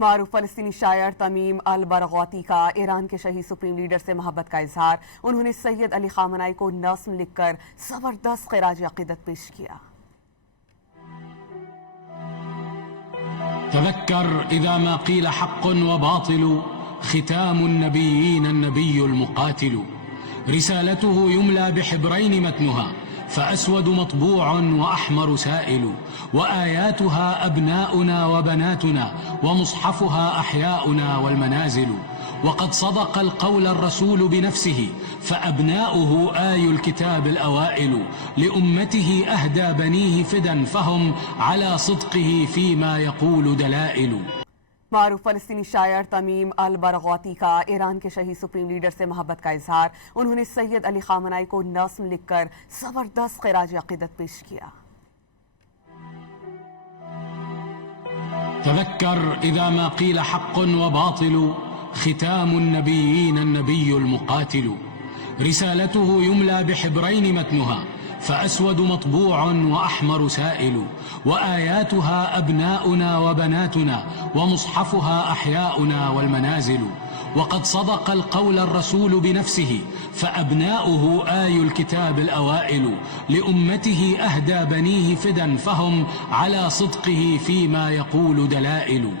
मारूफ फलस्तीनी शायर तमीम अल बरगौती का ईरान के शहीद सुप्रीम लीडर से मोहब्बत का इजहार। उन्होंने सैयद अली खामनाई को नज़्म लिखकर जबरदस्त खिराज अकीदत पेश किया। تذكر إذا ما قيل حق وباطل ختام النبيين النبي المقاتل رسالته يملى بحبرين متنها فأسود مطبوع وأحمر سائل وآياتها أبناؤنا وبناتنا ومصحفها أحياؤنا والمنازل وقد صدق القول الرسول بنفسه فأبناؤه آي الكتاب الأوائل لأمته أهدى بنيه فدا فهم على صدقه فيما يقول دلائل। मारूफ फलस्तीनी शायर तमीम अल बरगौती का ईरान के शहीद सुप्रीम लीडर से मोहब्बत का इजहार। उन्होंने सैयद अली खामनाई को नज़्म लिखकर जबरदस्त खिराज अकीदत पेश किया। تذكر إذا ما قيل حق وباطل ختام النبيين النبي المقاتل رسالته يملى بحبرين متنها فأسود مطبوع وأحمر سائل وآياتها أبناؤنا وبناتنا ومصحفها أحياؤنا والمنازل وقد صدق القول الرسول بنفسه فأبناؤه آي الكتاب الأوائل لأمته أهدى بنيه فدا فهم على صدقه فيما يقول دلائل।